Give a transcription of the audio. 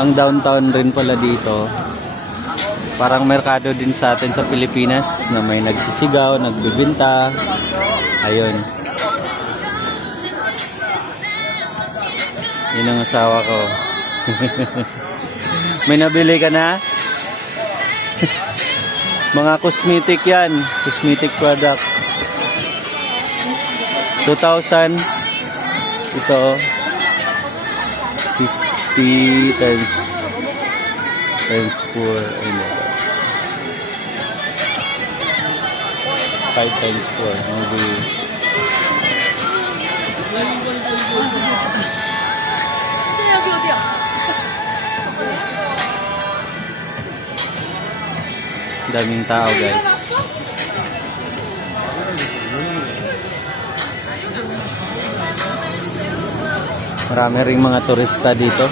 Ang downtown rin pala dito. Parang merkado din sa atin sa Pilipinas na may nagsisigaw, nagbibinta. Ayun. Yun ang asawa ko. May nabili ka na? Mga cosmetic yan. Cosmetic products. 2,000. Ito. 50 times 4. Ayun. 5 times 4. Maybe. Daming tao, guys. Marami ring mga turista dito.